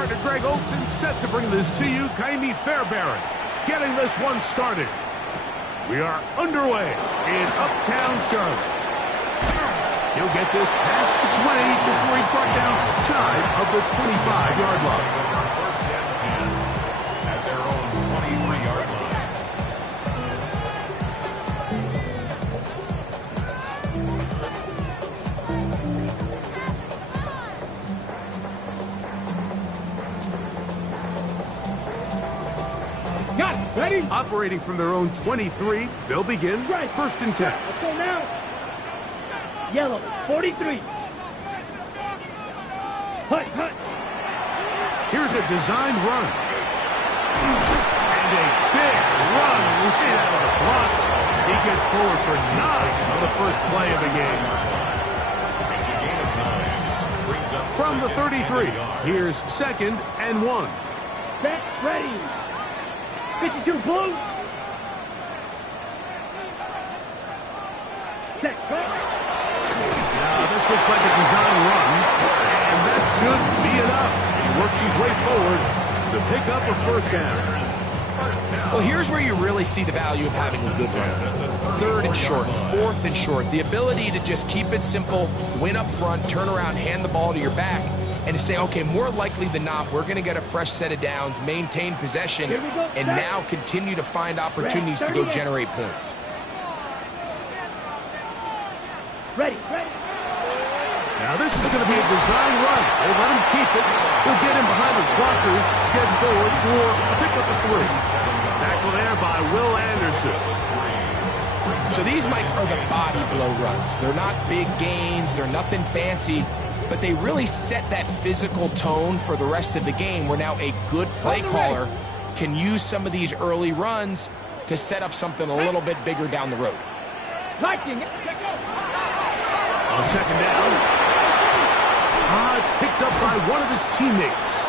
partner Greg Olson set to bring this to you. Kaimi Fairbairn getting this one started. We are underway in Uptown Charlotte. He'll get this past the 20 before he's brought down shy of the 25-yard line. First down 10 at their own 23-yard line. Got it. Ready? Operating from their own 23, they'll begin Right. first and 10. Let's go now. Yellow, 43. Hut, hut. Here's a designed run. And a big run right out of the blocks. He gets forward for 9 on the first play of the game. It's a gain of 9. Brings up From the 33, here's second and 1. Set, ready. 52 blue. Set, go. Now this looks like a design run, and that should be enough. He works his way forward to pick up a first down. Well, here's where you really see the value of having a good run. Third and short, fourth and short. The ability to just keep it simple, win up front, turn around, hand the ball to your back, and to say, okay, more likely than not, we're going to get a fresh set of downs, maintain possession, and now continue to find opportunities to go generate points. Ready, ready. Now this is going to be a design run. They let him keep it. We'll get him behind the blockers, get forward for a pickup of 3. Tackle there by Will Anderson. So these, Mike, are the body blow runs. They're not big gains. They're nothing fancy. But they really set that physical tone for the rest of the game where now a good play caller can use some of these early runs to set up something a little bit bigger down the road. Liking. On second down. It's picked up by one of his teammates.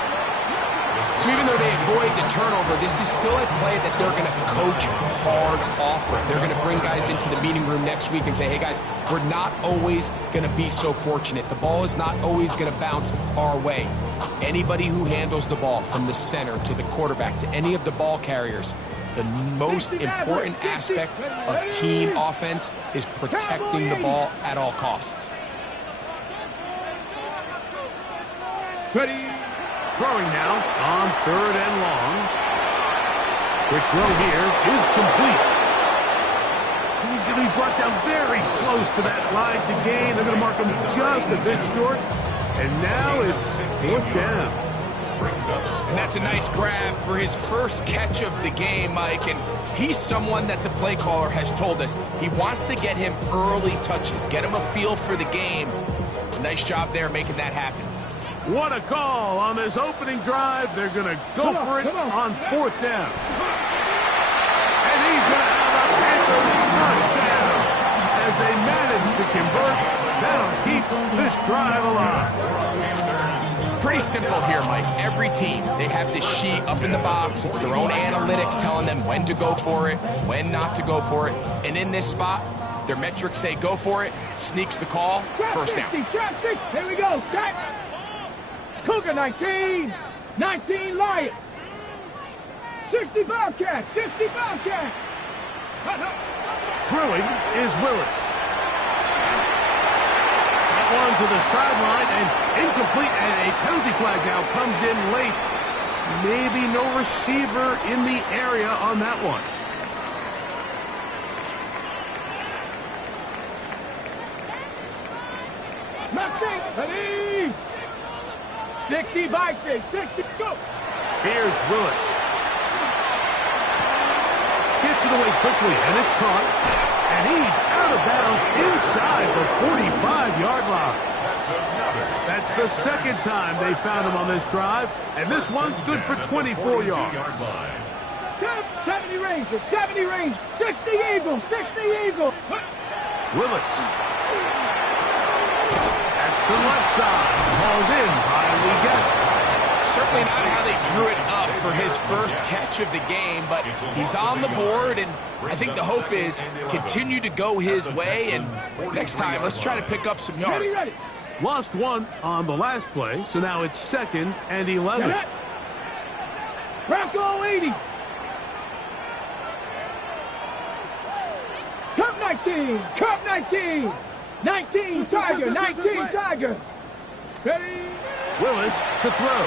So even though they avoid the turnover, this is still a play that they're going to coach hard off of. They're going to bring guys into the meeting room next week and say, hey, guys, we're not always going to be so fortunate. The ball is not always going to bounce our way. Anybody who handles the ball from the center to the quarterback to any of the ball carriers, the most important aspect of team offense is protecting the ball at all costs. Ready. Throwing now on third and long. Quick throw here is complete. He's going to be brought down very close to that line to gain. They're going to mark him just a bit short. And now it's fourth down. And that's a nice grab for his first catch of the game, Mike. And he's someone that the play caller has told us he wants to get him early touches, get him a feel for the game. Nice job there making that happen. What a call on this opening drive. They're going to go for it on fourth down. And he's going to have a Panthers first down as they manage to convert. That'll keep this drive alive. Pretty simple here, Mike. Every team, they have this sheet up in the box. It's their own analytics telling them when to go for it, when not to go for it. And in this spot, their metrics say go for it, sneaks the call, first down. Trap 60. Here we go. Set. Cougar 19. 19 Lions. 60 Bobcats. 60 Bobcats. Throwing is Willis. That one to the sideline and incomplete, and a penalty flag now comes in late. Maybe no receiver in the area on that one. Ready. 60 Vikings. 60 go. Here's Willis. Gets it away quickly, and it's caught. And he's out of bounds inside the 45-yard line. That's the second time they found him on this drive, and this one's good for 24 yards. 70 Rangers, 70 Rangers, 60 Eagles, 60 Eagles. Willis. That's the left side, hauled in by Leggett. Certainly not how they drew it up for his first catch of the game, but he's on the board, and I think the hope is continue to go his way, and next time, let's try to pick up some yards. Ready. Lost one on the last play, so now it's 2nd and 11. Bronco 80. Cup 19. Cup 19. 19 Tiger. 19 Tiger. Ready? Willis to throw.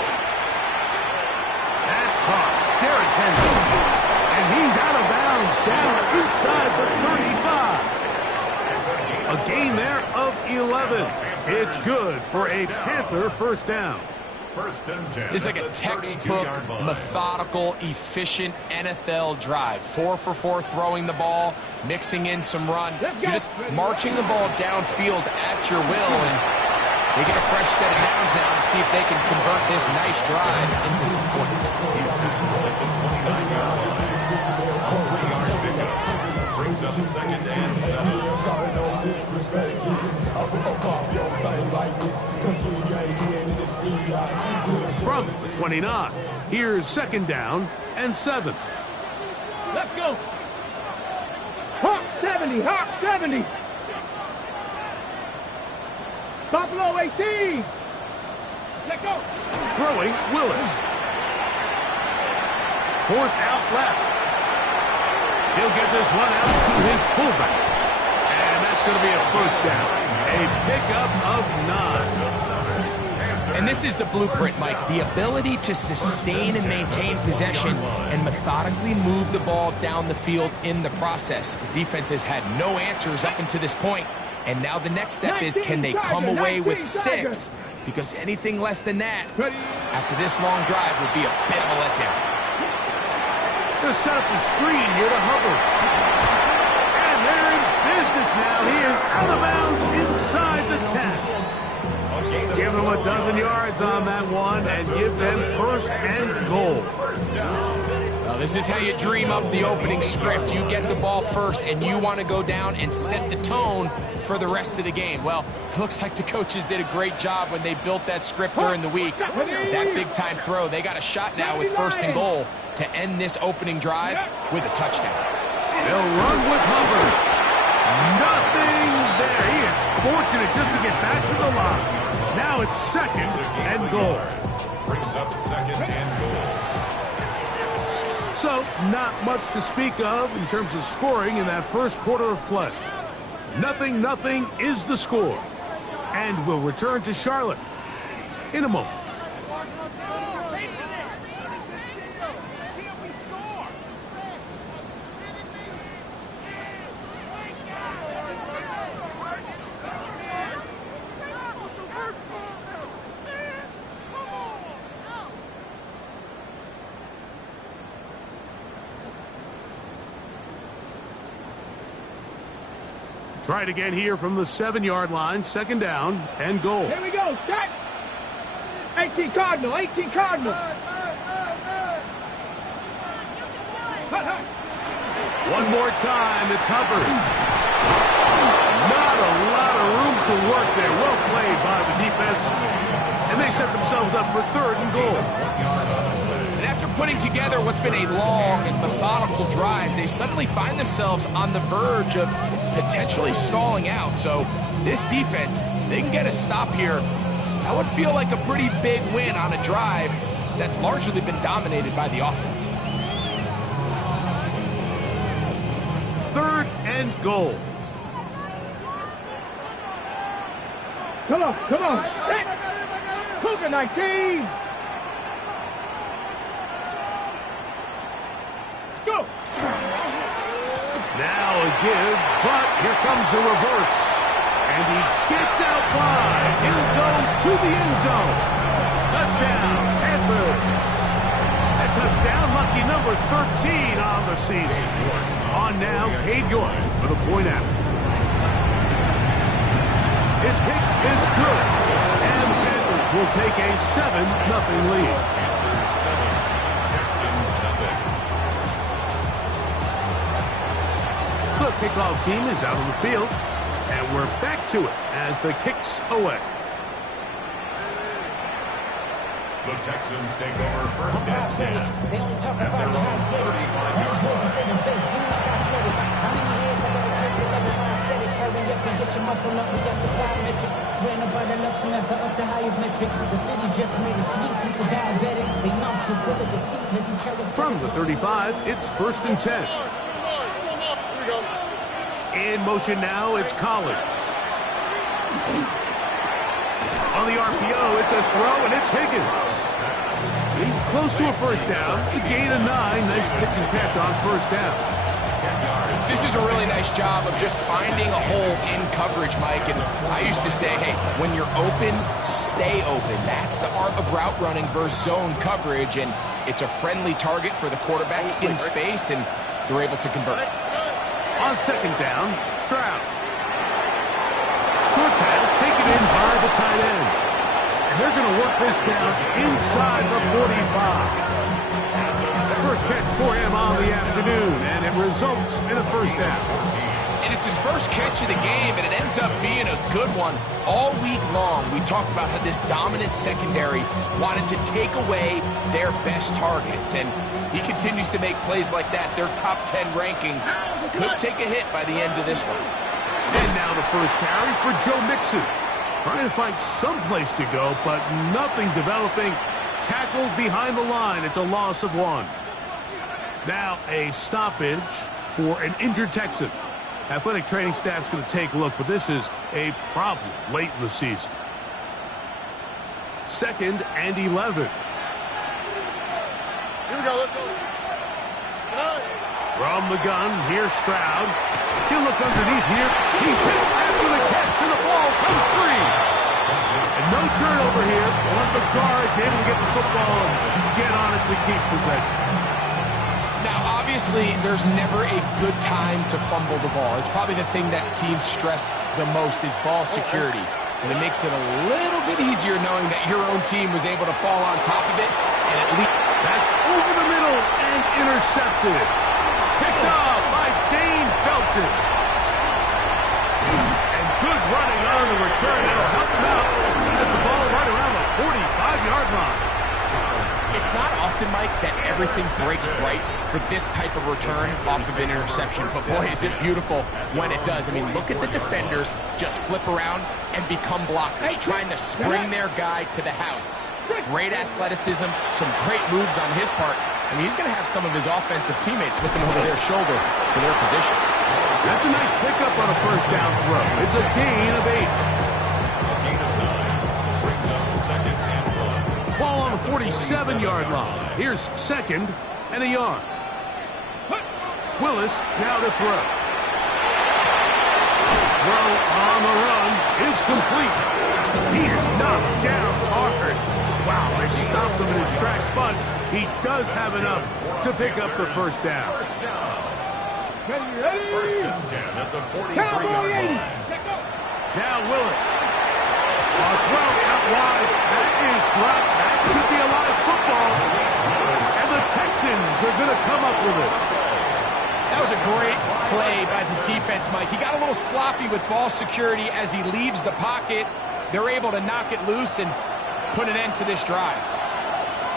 That's caught. Derrick Henry. And he's out of bounds down inside the 35. A gain there of 11. It's good for a Panther first down. First and 10. It's like a textbook, methodical, efficient NFL drive. 4 for 4 throwing the ball, mixing in some run. You're just marching the ball downfield at your will, and they get a fresh set of downs now to see if they can convert this nice drive into some points. Brings up 2nd and 7. From the 29, here's 2nd down and 7. Let's go. Hawk 70. Hawk 70. Buffalo 18. Let go. Throwing Willis. Forced out left. He'll get this one out to his fullback. And that's going to be a first down. A pickup of 9. And this is the blueprint, Mike. The ability to sustain and maintain possession and methodically move the ball down the field in the process. The defense has had no answers up until this point. And now the next step is, can they come away with 6? Because anything less than that, after this long drive, would be a bit of a letdown. They'll set up the screen here to Hubbard. And they're in business now. He is out of bounds inside the 10. Give them a dozen yards on that one and give them 1st and goal. Well, this is how you dream up the opening script. You get the ball first, and you want to go down and set the tone for the rest of the game. Well, it looks like the coaches did a great job when they built that script during the week. That big-time throw, they got a shot now with 1st and goal to end this opening drive with a touchdown. They'll run with Hubbard. Nothing there. He is fortunate just to get back to the line. Now it's 2nd and goal. Brings up 2nd and goal. So, not much to speak of in terms of scoring in that first quarter of play. 0-0 is the score. And we'll return to Charlotte in a moment. Try it again here from the 7-yard line. 2nd down and goal. Here we go. Set. 18 Cardinal. 18 Cardinal. One more time. It's Hubbard. Not a lot of room to work there. Well played by the defense. And they set themselves up for 3rd and goal. And after putting together what's been a long and methodical drive, they suddenly find themselves on the verge of potentially stalling out. So this defense, they can get a stop here. That would feel like a pretty big win on a drive that's largely been dominated by the offense. 3rd and goal. Come on. Come on. Set. Cougar 19. Let's go. Now a give, but here comes a reverse. And he gets out wide. He'll go to the end zone. Touchdown, Panthers. That touchdown, lucky number 13 on the season. On now, Cade York for the point after. His kick is good. And the Panthers will take a 7-0 lead. Panthers 7, Texans nothing. The kickoff team is out on the field, and we're back to it as the kick's away. The Texans take over 1st and 10. They only talk At about their how own good 35 that's yard what he line. said in face. Cosmetics. How many hands are going to take the level aesthetics. Hurry up and get your muscle up. We got the biometric. Ran up by the Luxembourg, up the highest metric. The city just made it sweet. People diabetic. They mouths full of deceit. Let these carrots from the 35, it's 1st and 10. In motion now, it's Collins. On the RPO, it's a throw, and it's Higgins. He's close to a first down. A gain of 9. Nice pitch and catch on first down. This is a really nice job of just finding a hole in coverage, Mike. And I used to say, hey, when you're open, stay open. That's the art of route running versus zone coverage. And it's a friendly target for the quarterback in space, and they're able to convert. On second down, Stroud. Short pass taken in by the tight end. And they're going to work this down inside the 45. First catch for him on the afternoon, and it results in a first down. And it's his first catch of the game, and it ends up being a good one. All week long, we talked about how this dominant secondary wanted to take away their best targets, and he continues to make plays like that. Their top 10 ranking could take a hit by the end of this one. And now the first carry for Joe Mixon. Trying to find some place to go, but nothing developing. Tackled behind the line. It's a loss of 1. Now a stoppage for an injured Texan. Athletic training staff's going to take a look, but this is a problem late in the season. 2nd and 11. Here we go, let's go. From the gun, here's Stroud. He'll look underneath here. He's hit after the catch, and the ball comes free. And no turnover here. One of the guards able to get the football and get on it to keep possession. Now, obviously, there's never a good time to fumble the ball. It's probably the thing that teams stress the most is ball security. And it makes it a little bit easier knowing that your own team was able to fall on top of it. And at least that's over the middle and intercepted. Picked off by Dane Belton. And good running on the return. That'll help him out. Has the ball right around the 45-yard line. It's not often, Mike, that everything breaks right for this type of return off of an interception. But, boy, is it beautiful when it does. I mean, look at the defenders just flip around and become blockers, trying to spring their guy to the house. Great athleticism, some great moves on his part. I mean, he's going to have some of his offensive teammates looking over their shoulder for their position. That's a nice pickup on a first down throw. It's a gain of 8. Ball on the 47-yard line. Here's 2nd and a yard. Willis now to throw. Throw on the run is complete. He is knocked down hard. Wow, they stopped him in his tracks, but he does have enough to pick up the first down. First and 10 at the 43-yard line. Now Willis. A throw out wide. That is dropped. That should be a live football. And the Texans are going to come up with it. That was a great play by the defense, Mike. He got a little sloppy with ball security as he leaves the pocket. They're able to knock it loose and put an end to this drive.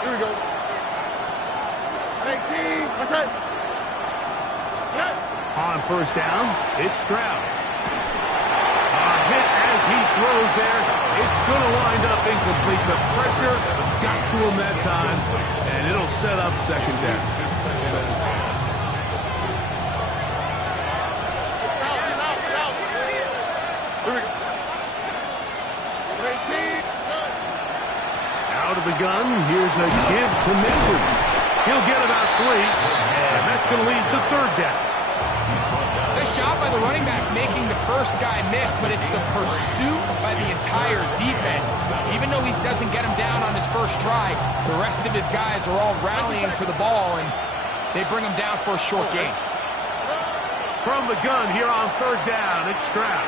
Here we go. 18, what's that? On first down, it's Stroud. A hit as he throws there. It's going to wind up incomplete. The pressure got to him that time, and it'll set up second down. Out of the gun, here's a give to Mixon. He'll get about 3, and that's going to lead to third down. Nice job by the running back making the first guy miss, but it's the pursuit by the entire defense. Even though he doesn't get him down on his first try, the rest of his guys are all rallying to the ball, and they bring him down for a short gain. From the gun here on third down, it's Stroud.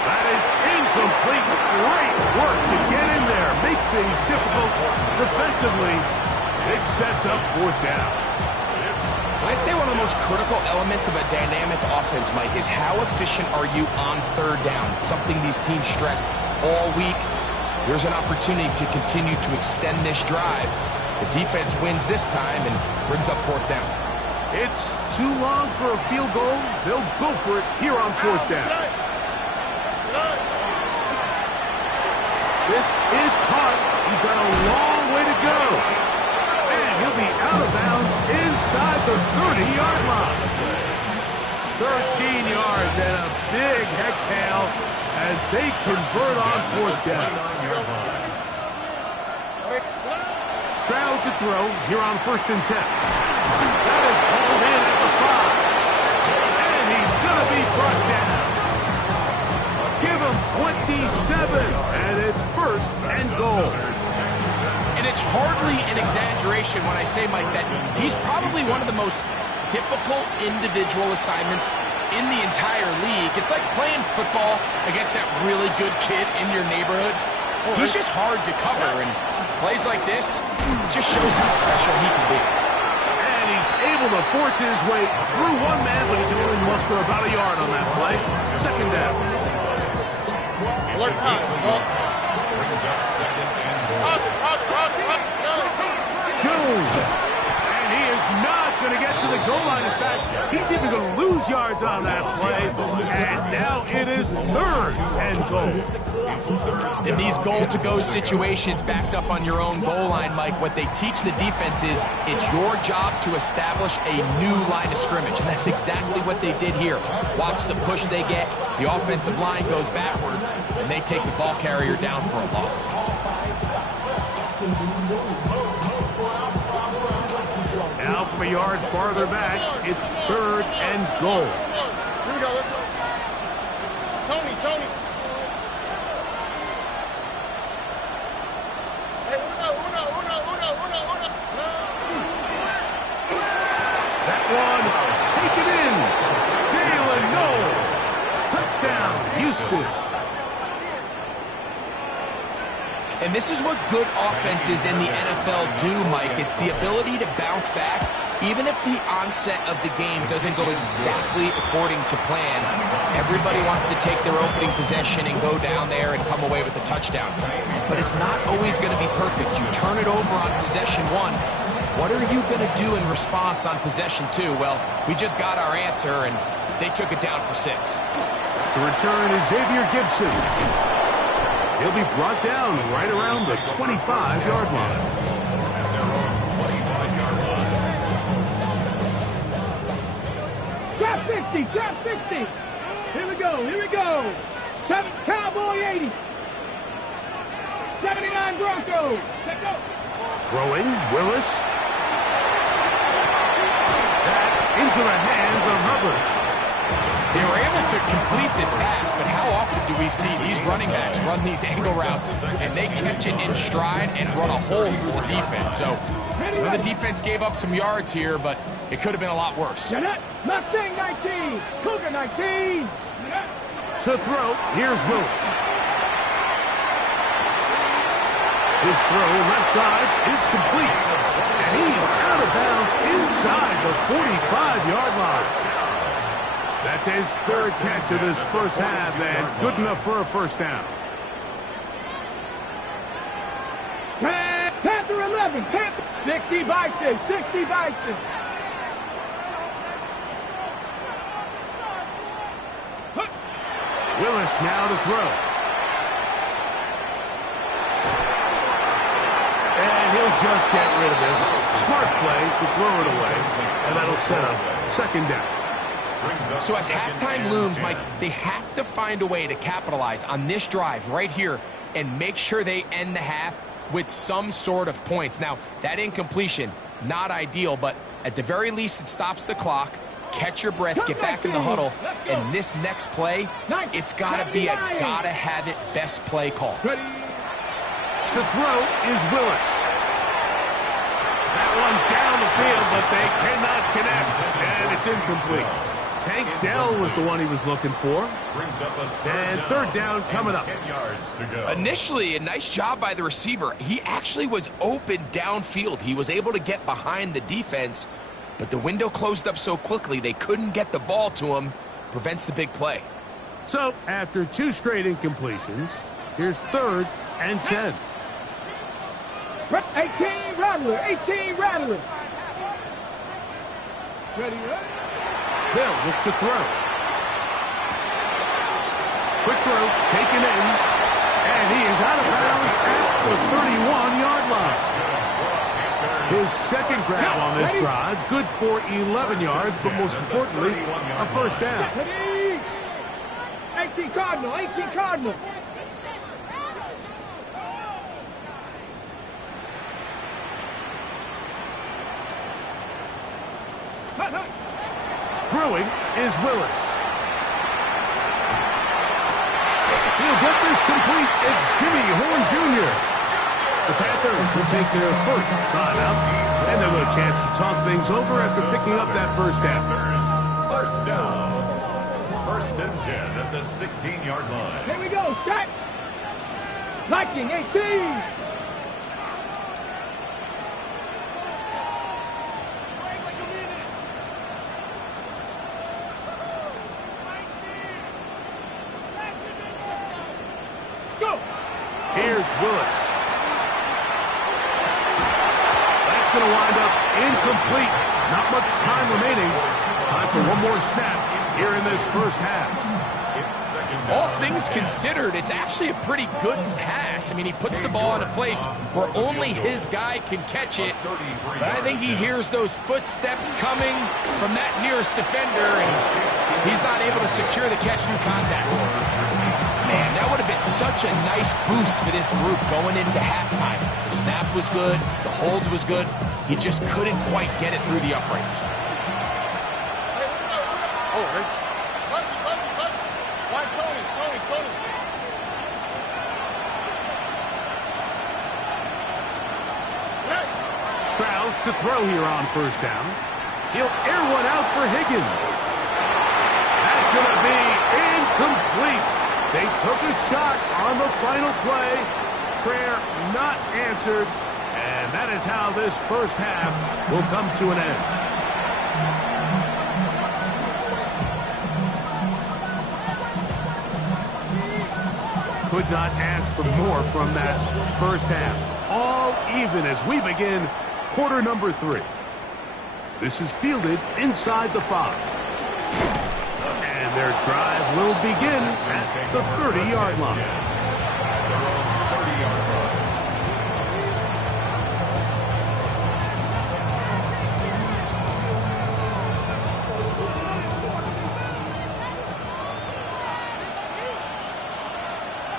That is incomplete. Great work to get in there, make things difficult defensively. It sets up fourth down. I'd say one of the most critical elements of a dynamic offense, Mike, is how efficient are you on third down? It's something these teams stress all week. There's an opportunity to continue to extend this drive. The defense wins this time and brings up fourth down. It's too long for a field goal. They'll go for it here on fourth down. This is caught. He's got a long way to go. And he'll be out of bounds inside the 30-yard line. 13 yards and a big exhale as they convert on fourth down. Stroud to throw here on 1st and 10. That is hauled in at the 5. And he's going to be brought down. Give him 27, and it's 1st and goal. And it's hardly an exaggeration when I say, Mike, that he's probably one of the most difficult individual assignments in the entire league. It's like playing football against that really good kid in your neighborhood. He's just hard to cover, and plays like this just shows how special he can be. And he's able to force his way through one man, but he can only muster about a yard on that play. 2nd down. Brings up 2nd and goal. Jones. And he is not going to get to the goal line. In fact, he's even going to lose yards on that play. And now it is 3rd and goal. In these goal-to-go situations backed up on your own goal line, Mike, what they teach the defense is it's your job to establish a new line of scrimmage, and that's exactly what they did here. Watch the push they get. The offensive line goes backwards, and they take the ball carrier down for a loss. Now from a yard farther back, it's 3rd and goal. Here we go. Tony. That one taken in. Jalen Noel. Touchdown, Houston. And this is what good offenses in the NFL do, Mike. It's the ability to bounce back, even if the onset of the game doesn't go exactly according to plan. Everybody wants to take their opening possession and go down there and come away with a touchdown. But it's not always going to be perfect. You turn it over on possession 1. What are you going to do in response on possession 2? Well, we just got our answer, and they took it down for 6. To return is Xavier Gibson. He'll be brought down right around the 25-yard line. Trap 60, trap 60. Here we go. Cowboy 80. 79 Broncos. Let's go. Throwing, Willis. That into the hands of Hubbard. They were able to complete this pass, but how often do we see these running backs run these angle routes and they catch it in stride and run a hole through the defense? So, well, the defense gave up some yards here, but it could have been a lot worse. Mustang 19, Cougar 19. To throw, here's Willis. His throw left side is complete. And he's out of bounds inside the 45-yard line. That's his 3rd catch of this first half, and good enough for a 1st down. Panther 11, Panther 60 Bison, 60 Bison. Willis now to throw. And he'll just get rid of this. Smart play to throw it away, and that'll set up 2nd down. So as halftime looms, Mike, they have to find a way to capitalize on this drive right here and make sure they end the half with some sort of points. Now, that incompletion, not ideal, but at the very least it stops the clock. Catch your breath, get back in the huddle, and this next play, it's got to be a gotta-have-it best play call. To throw is Willis. That one down the field, but they cannot connect, and it's incomplete. Tank Dell was the one he was looking for. And 3rd down coming up. 10 yards to go. Initially, a nice job by the receiver. He actually was open downfield. He was able to get behind the defense, but the window closed up so quickly they couldn't get the ball to him. Prevents the big play. So, after 2 straight incompletions, here's 3rd and 10. 18 Rattler, 18 Rattler. Ready, ready. They'll look to throw. Quick throw, taken in, and he is out of bounds at the 31-yard line. His second grab on this drive, good for 11 yards, but most importantly, a first down. Ready. 18 Cardinal, 18 Cardinal. Throwing is Willis. He'll get this complete. It's Jimmy Horn Jr. The Panthers will take their first timeout, and they'll have a chance to talk things over after picking up that first down. First down. First and 10 at the 16-yard line. Here we go, set. Liking 18. Here's Willis. That's going to wind up incomplete. Not much time remaining. Time for one more snap here in this first half. All things considered, it's actually a pretty good pass. I mean, he puts the ball in a place where only his guy can catch it. But I think he hears those footsteps coming from that nearest defender, and he's not able to secure the catch through contact. Man, that would have been such a nice boost for this group going into halftime. The snap was good. The hold was good. He just couldn't quite get it through the uprights. Stroud to throw here on first down. He'll air one out for Higgins. That's going to be incomplete. They took a shot on the final play. Prayer not answered. And that is how this first half will come to an end. Could not ask for more from that first half. All even as we begin quarter number 3. This is fielded inside the 5. And their drive will begin at the 30-yard line.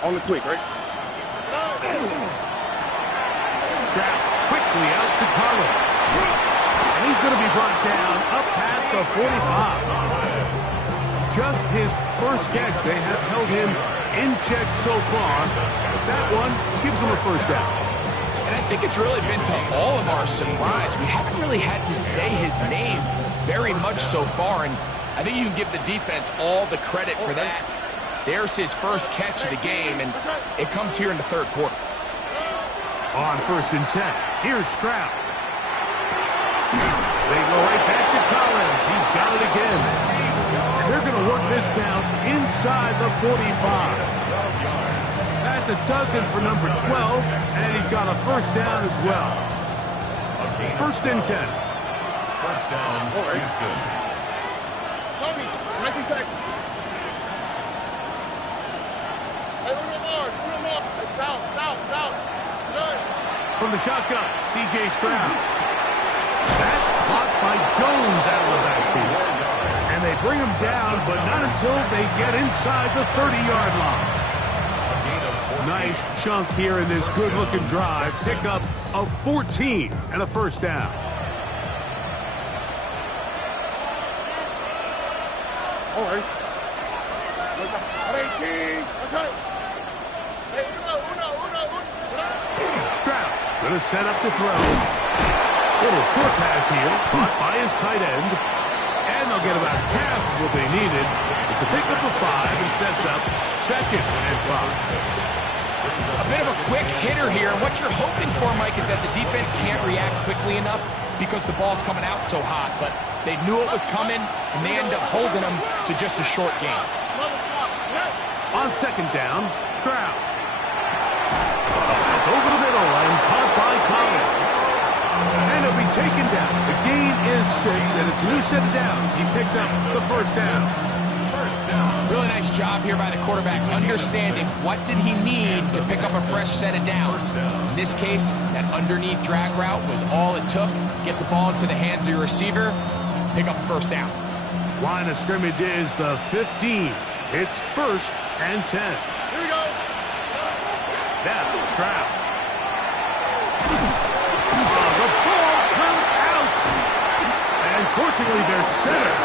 Only quick, right? Stroud quickly out to Collins. And he's going to be brought down up past the 45. Just his first catch. They have held him in check so far. But that one gives him a first down. And I think it's really been to all of our surprise. We haven't really had to say his name very much so far. And I think you can give the defense all the credit for that. There's his first catch of the game, and it comes here in the third quarter. On first and 10, here's Stroud. They go right back to Collins. He's got it again. They're going to work this down inside the 45. That's a dozen for number 12, and he's got a first down as well. First and 10. First down, Houston. Tony, 19 Texans. From the shotgun, C.J. Stroud. That's caught by Jones out of the backfield. And they bring him down, but not until they get inside the 30-yard line. Nice chunk here in this good-looking drive. Pickup of 14 and a first down. All right. 18. That's right. Stroud going to set up to throw. Little short pass here, caught by his tight end. And they'll get about half what they needed. It's a pickup of 5 and sets up second and 5. A bit of a quick hitter here. What you're hoping for, Mike, is that the defense can't react quickly enough because the ball's coming out so hot. But they knew it was coming, and they end up holding them to just a short game. On second down, Stroud. It's over the middle and caught by Collins. And it'll be taken down. The gain is 6, and it's a new set of downs. He picked up the first down. First down. Really nice job here by the quarterback, understanding what did he need to pick up a fresh set of downs. In this case, that underneath drag route was all it took. Get the ball into the hands of your receiver, pick up the first down. Line of scrimmage is the 15. It's 1st and 10. Here we go. Now Stroud. The ball comes out. And fortunately, their center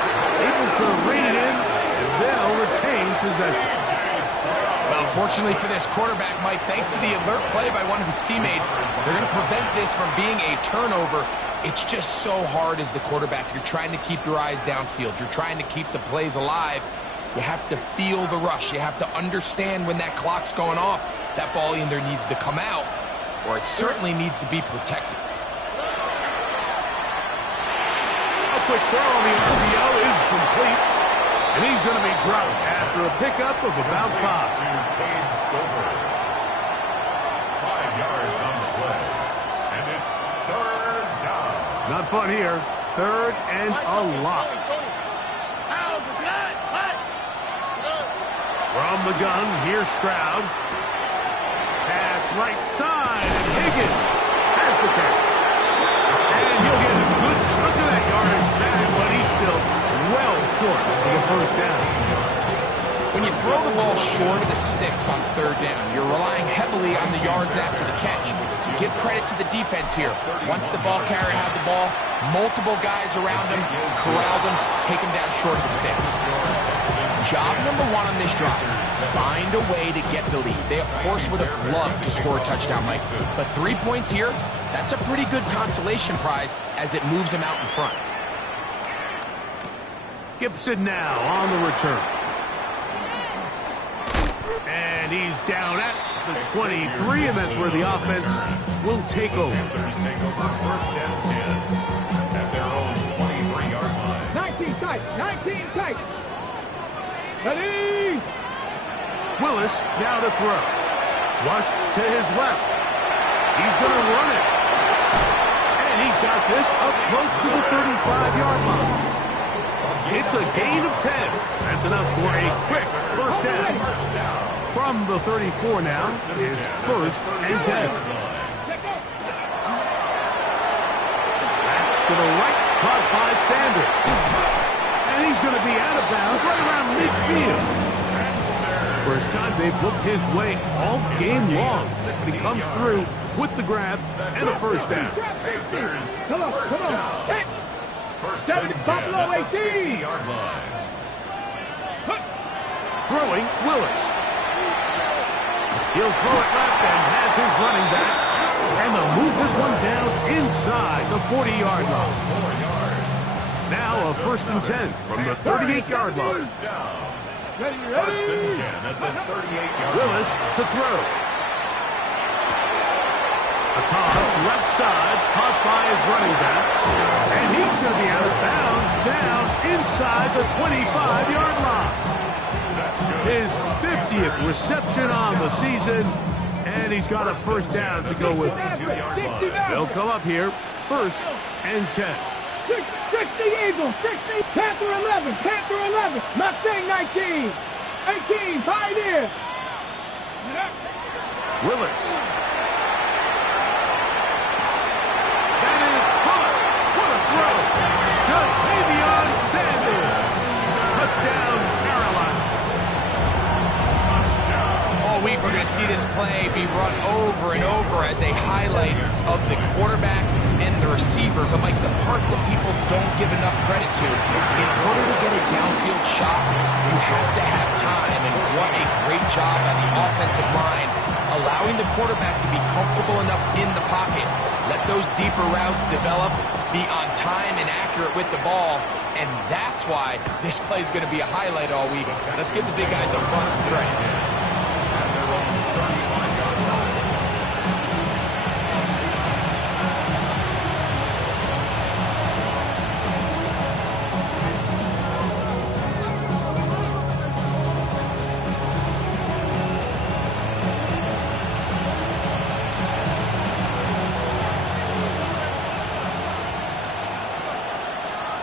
able to rein it in, and they'll retain possession. Well, fortunately for this quarterback, Mike, thanks to the alert play by one of his teammates, they're going to prevent this from being a turnover. It's just so hard as the quarterback. You're trying to keep your eyes downfield. You're trying to keep the plays alive. You have to feel the rush. You have to understand when that clock's going off. That ball either needs to come out, or it certainly needs to be protected. A quick throw on the RPO is complete. And he's going to be dropped after a pickup of about 5. To Cade Stover. 5 yards on the play. And it's 3rd down. Not fun here. 3rd and a lot. How's the guy? From the gun, here's Stroud. Pass right side, and Higgins has the catch. And he'll get a good chunk of that yardage back, but he's still well short of the first down. When you throw the ball short of the sticks on 3rd down, you're relying heavily on the yards after the catch. Give credit to the defense here. Once the ball carrier had the ball, multiple guys around him, corralled him, take him down short of the sticks. Job number 1 on this drive, find a way to get the lead. They, of course, would have loved to score a touchdown, Mike. But 3 points here, that's a pretty good consolation prize as it moves them out in front. Gibson now on the return. And he's down at the 23, and that's where the offense will take over. Panthers take over 1st and 10 at their own 23-yard line. 19 tight, 19 tight. Ready? Willis now to throw. Flushed to his left. He's going to run it. And he's got this up close to the 35-yard line. It's a gain of 10. That's enough for a quick first down. From the 34 now, it's 1st and 10. Back to the right, caught by Sanders. And he's going to be out of bounds right around midfield. First time they've looked his way all game long. He comes through with the grab and a first down. Come on, come on. Hit. 7 Buffalo 18. Throwing Willis. He'll throw it left and has his running back. And they'll move this one down inside the 40-yard line. 4 yards. Now a 1st and 10 from the 38-yard line. First down. Ready, 1st and ready. 10 at the 38-yard line. Willis to throw. A toss left side, caught by his running back. And he's going to be out of bounds down inside the 25-yard line. His 50th reception on the season, and he's got a first down to go with. They'll come up here, 1st and 10. 60 Eagles, 60 Panther 11, Panther 11, Mustang 19, 18 Pioneer. Willis. That is caught. What a throw. Jatavion Sanders. Touchdown, Carolina. All week we're going to see this play be run over and over as a highlight of the quarterback and the receiver. But, Mike, the part that people don't give enough credit to, in order to get a downfield shot, you have to have time. And what a great job by the offensive line, allowing the quarterback to be comfortable enough in the pocket. Let those deeper routes develop, be on time and accurate with the ball. And that's why this play is going to be a highlight all week. Let's give the big guys up front some credit.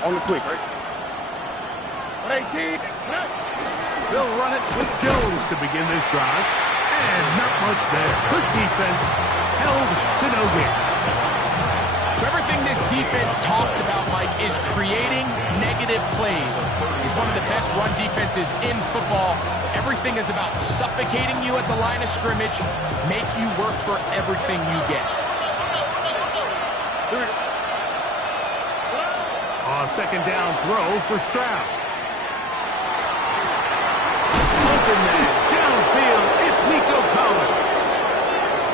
On the quick, right? 18. They'll run it with Jones to begin this drive. And not much there. Good defense. Held to no gain. So everything this defense talks about, Mike, is creating negative plays. He's one of the best run defenses in football. Everything is about suffocating you at the line of scrimmage, make you work for everything you get. Second down throw for Stroud. Open man, downfield, it's Nico Collins.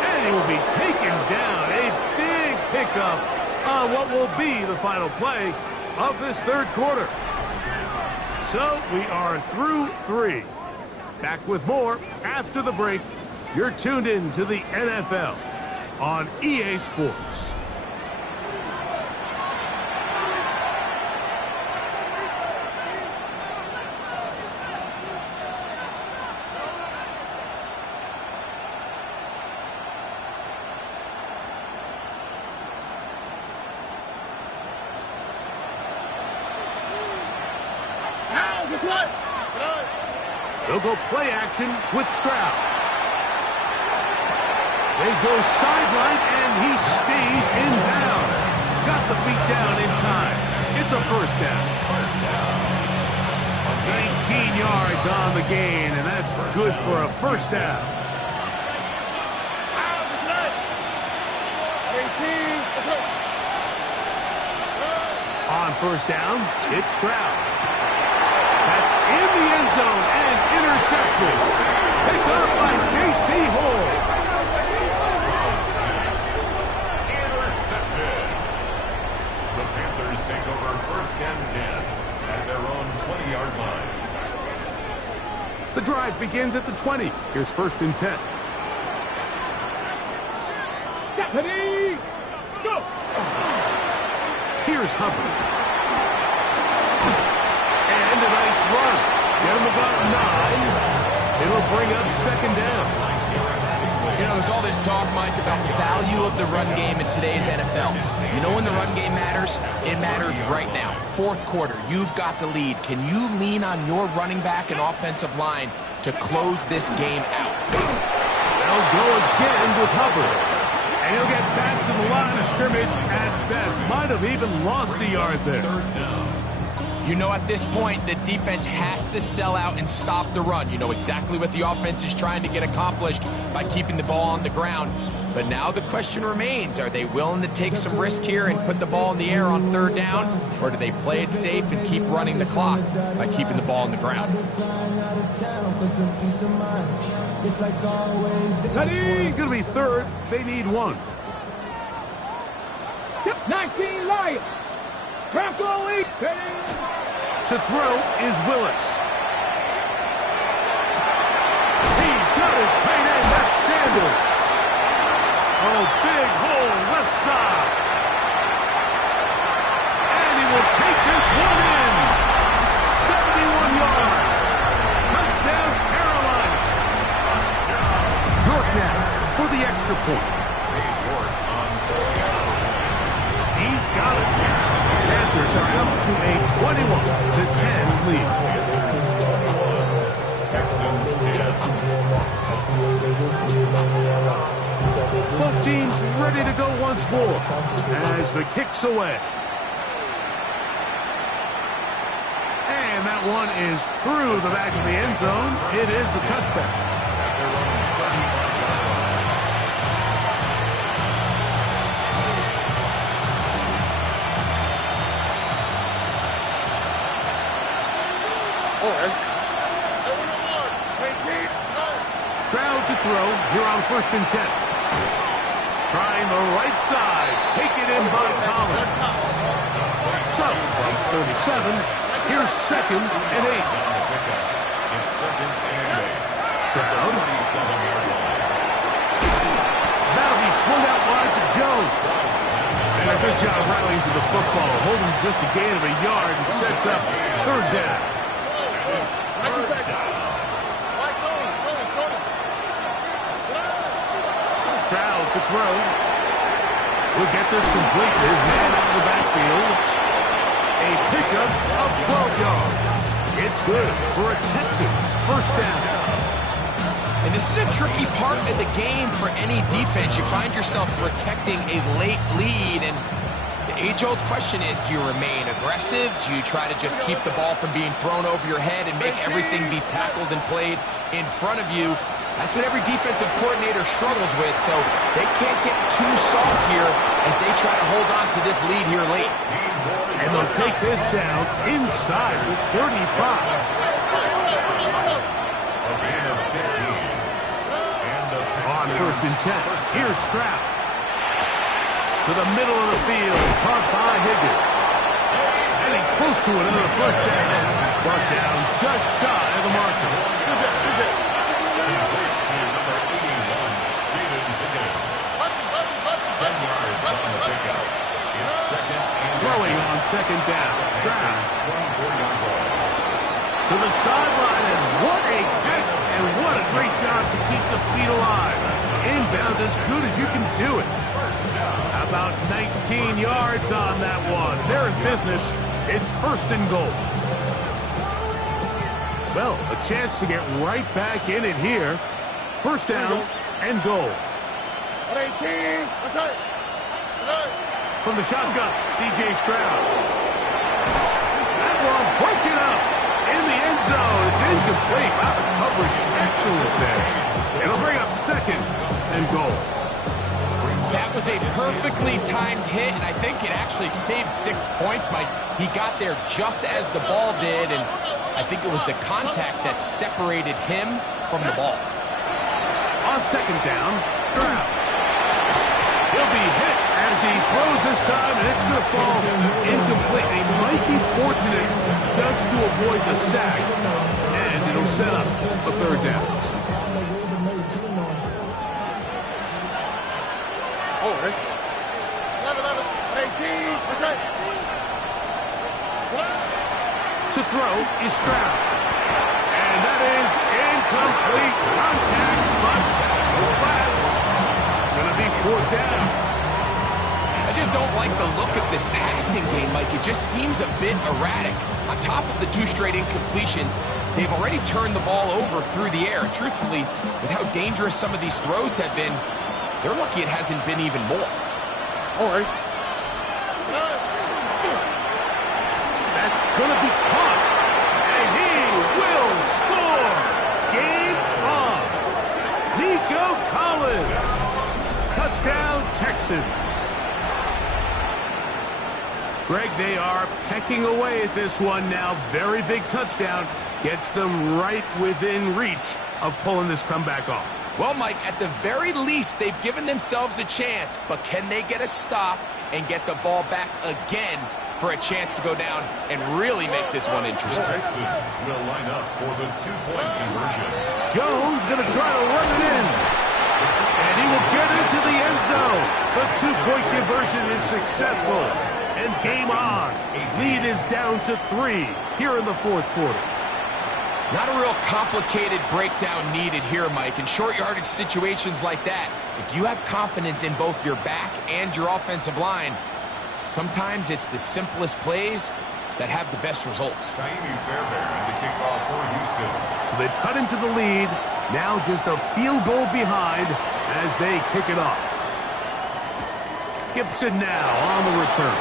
And he will be taken down. A big pickup on what will be the final play of this third quarter. So we are through 3. Back with more after the break. You're tuned in to the NFL on EA Sports. They'll go play action with Stroud. They go sideline, and he stays in bounds. Got the feet down in time. It's a first down. 19 yards on the gain, and that's good for a first down. On first down, it's Stroud. That's in the end zone and intercepted. Picked up by J.C. Hall. Intercepted. The Panthers take over first and 10 at their own 20-yard line. The drive begins at the 20. Here's first and 10. Deputy, go! Here's Hubbard. And a nice run. Get him about 9. It'll bring up second down. You know, there's all this talk, Mike, about the value of the run game in today's NFL. You know when the run game matters? It matters right now. Fourth quarter, you've got the lead. Can you lean on your running back and offensive line to close this game out? They'll go again with Hubbard. And he'll get back to the line of scrimmage at best. Might have even lost a yard there. You know at this point, the defense has to sell out and stop the run. You know exactly what the offense is trying to get accomplished by keeping the ball on the ground. But now the question remains, are they willing to take some risk here and put the ball in the air on third down? Or do they play it safe and keep running the clock by keeping the ball on the ground? It's going to be third. They need 1. 19 Lions. Bronco lead. To throw is Willis. He's got his tight end. That's Sanders. Oh, big hole left side. And he will take this one in. 71 yards. Touchdown, Carolina. York now for the extra point. He's got it. Panthers are out to a 21-10 lead. Both teams ready to go once more as the kick's away. And that one is through the back of the end zone. It is a touchback. Stroud to throw here on first and 10. Trying the right side. Take it in by Collins. So, from 37, here's second and 8. It's second and 8. Stroud. That'll be swung out wide to Jones. And a good job rallying to the football. Holding just a gain of a yard and sets up third down. Stroud to throw. He'll get this complete. His man out of the backfield. A pickup of 12 yards. It's good for a Texans first down. And this is a tricky part of the game for any defense. You find yourself protecting a late lead, and the age-old question is, do you remain aggressive? Do you try to just keep the ball from being thrown over your head and make everything be tackled and played in front of you? That's what every defensive coordinator struggles with, so they can't get too soft here as they try to hold on to this lead here late. And they'll take this down inside the 35. On 1st and 10, here's Stroud. To the middle of the field, caught by Higgins. And he's close to another first down. Brought down just shy of the marker. Throwing on 2nd down, Stroud. To the sideline, and what a catch, and what a great job to keep the feet alive. Inbounds as good as you can do it. About 19 yards on that one. They're in business. It's 1st and goal. Well, a chance to get right back in it here. 1st down and goal. 18. What's that? From the shotgun, C.J. Stroud. That one broken up in the end zone. It's incomplete. Wow, the coverage excellent there. It'll bring up 2nd and goal. That was a perfectly timed hit, and I think it actually saved 6 points, Mike. He got there just as the ball did, and I think it was the contact that separated him from the ball. On 2nd down, Stroud. He'll be hit as he throws this time, and it's going to fall incomplete. They might be fortunate just to avoid the sack, and it'll set up a 3rd down. Oh, 11, 18. What's that? To throw is Stroud. And that is incomplete. Contact, but collapse. Going to be 4th down. I just don't like the look of this passing game, Mike. It just seems a bit erratic. On top of the 2 straight incompletions, they've already turned the ball over through the air. And truthfully, with how dangerous some of these throws have been, they're lucky it hasn't been even more. All right. That's going to be caught. And he will score. Game on. Nico Collins. Touchdown, Texans. Greg, they are pecking away at this one now. Very big touchdown. Gets them right within reach of pulling this comeback off. Well, Mike, at the very least, they've given themselves a chance, but can they get a stop and get the ball back again for a chance to go down and really make this one interesting? Texans will line up for the 2-point conversion. Jones going to try to run it in. And he will get into the end zone. The 2-point conversion is successful. And game on. Lead is down to 3 here in the 4th quarter. Not a real complicated breakdown needed here, Mike. In short yardage situations like that, if you have confidence in both your back and your offensive line, sometimes it's the simplest plays that have the best results. Taimi Fairbairn to kick off for Houston. So they've cut into the lead. Now just a field goal behind as they kick it off. Gibson now on the return.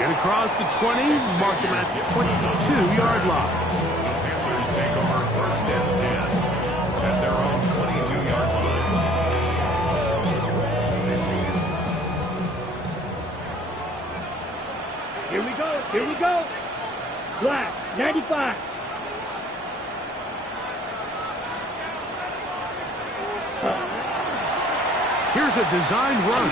Get across the 20, mark him at the 22-yard line. The Panthers take over 1st and 10 at their own 22-yard line. Here we go. Here we go. Black, 95. Here's a designed run.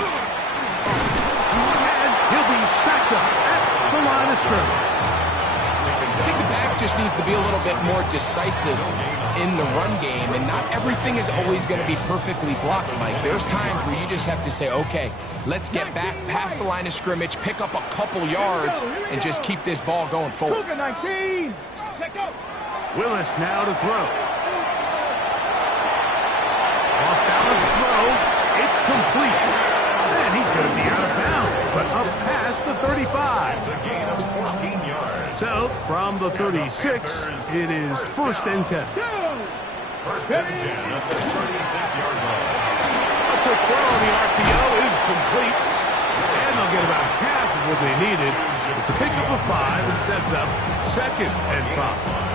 And he'll be stacked up at the line of scrimmage. I think the back just needs to be a little bit more decisive in the run game, and not everything is always going to be perfectly blocked, Mike. There's times where you just have to say, okay, let's get back past the line of scrimmage, pick up a couple yards, and just keep this ball going forward. 19. Check out. Willis now to throw. Off-balance throw. It's complete. And he's going to be out of bounds, but up past across the 35. It's a gain of 14 yards. So, from the 36, it is 1st and 10. First and 10 at the 36-yard line. A quick throw on the RPO is complete. And they'll get about half of what they needed. It's a pickup of 5 and sets up 2nd and 5.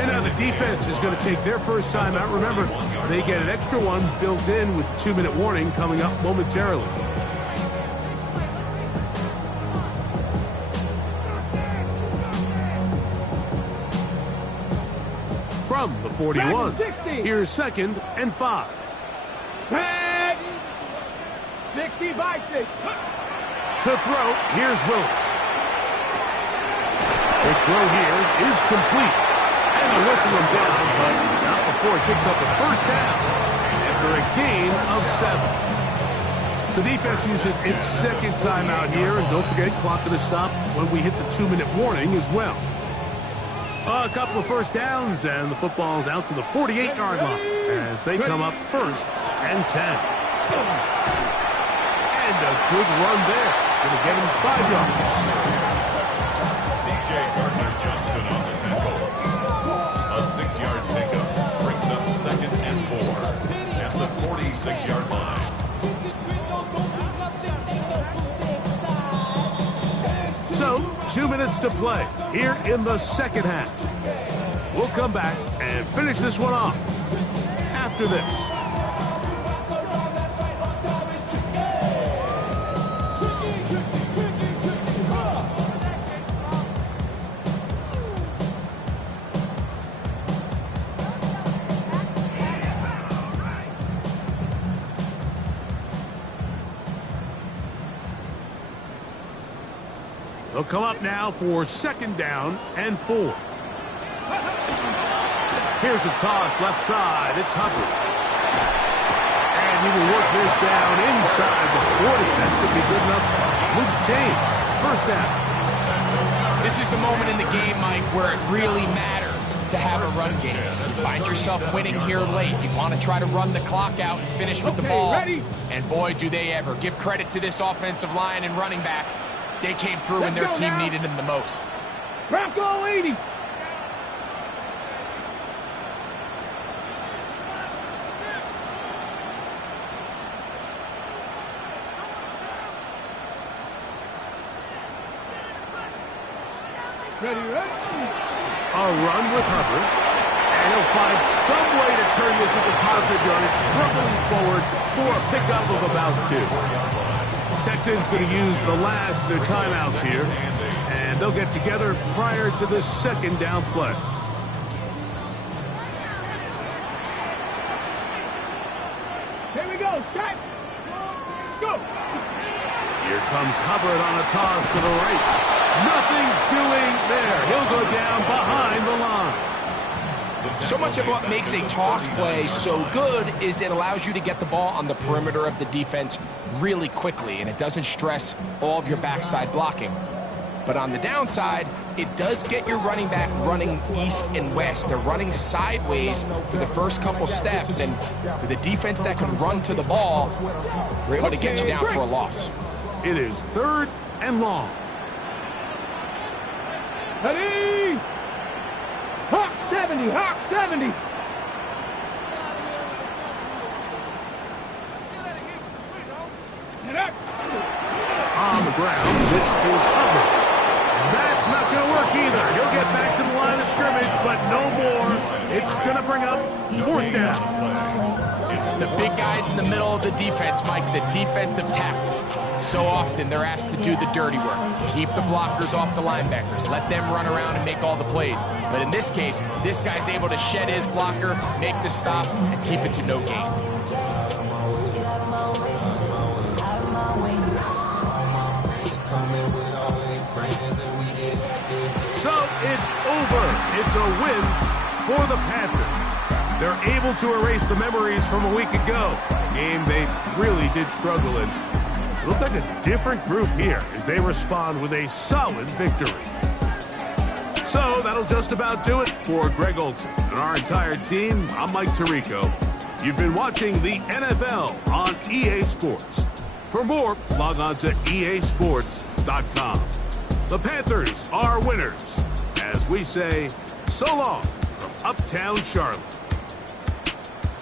And now the defense is going to take their first time out. Remember, they get an extra one built in with 2-minute warning coming up momentarily. From the 41, here's 2nd and 5. Tag. 60 by 6. To throw, here's Willis. The throw here is complete. And they'll whistle him down, but not before he picks up the first down after a gain of 7. The defense uses its 2nd timeout here, and don't forget, clock going to stop when we hit the 2-minute warning as well. A couple of first downs, and the football's out to the 48-yard line as they come up 1st and 10. And a good run there. Going to get him 5 yards. C.J. Gardner-Johnson on the tackle. A 6-yard pickup brings up 2nd and 4 at the 46-yard line. So, 2 minutes to play here in the 2nd half. We'll come back and finish this one off after this. They'll come up now for 2nd down and 4. Here's a toss left side. It's Hubbard. And he will work this down inside the 40. That's going to be good enough to move the chains. 1st down. This is the moment in the game, Mike, where it really matters to have a run game. You find yourself winning here late. You want to try to run the clock out and finish with the ball. Ready? And boy, do they ever. Give credit to this offensive line and running back. They came through when their team needed them the most. Bronco 80. Ready, ready. A run with Hubbard. And he'll find some way to turn this into positive yardage, struggling forward for a pickup of about 2. Texans going to use the last of their timeouts here, and they'll get together prior to the 2nd down play. Here we go. Set. Go. Here comes Hubbard on a toss to the right. Nothing doing there. He'll go down behind the line. So much of what makes a toss play so good is it allows you to get the ball on the perimeter of the defense really quickly, and it doesn't stress all of your backside blocking. But on the downside, it does get your running back running east and west. They're running sideways for the first couple steps, and with a defense that can run to the ball, we're able to get you down for a loss. It is 3rd and long. Ready. Hawk 70. Hawk 70. Get up. On the ground, this is Hubbard. That's not going to work either. He'll get back to the line of scrimmage, but no more. It's going to bring up 4th down. It's the big guys in the middle of the defense, Mike, the defensive tackles. So often they're asked to do the dirty work. Keep the blockers off the linebackers. Let them run around and make all the plays. But in this case, this guy's able to shed his blocker, make the stop, and keep it to no gain. So it's over. It's a win for the Panthers. They're able to erase the memories from a week ago. A game they really did struggle in. It looked like a different group here as they respond with a solid victory. So that'll just about do it for Greg Olson and our entire team. I'm Mike Tirico. You've been watching the NFL on EA Sports. For more, log on to easports.com. Texans.com. The Panthers are winners. As we say, so long from Uptown Charlotte.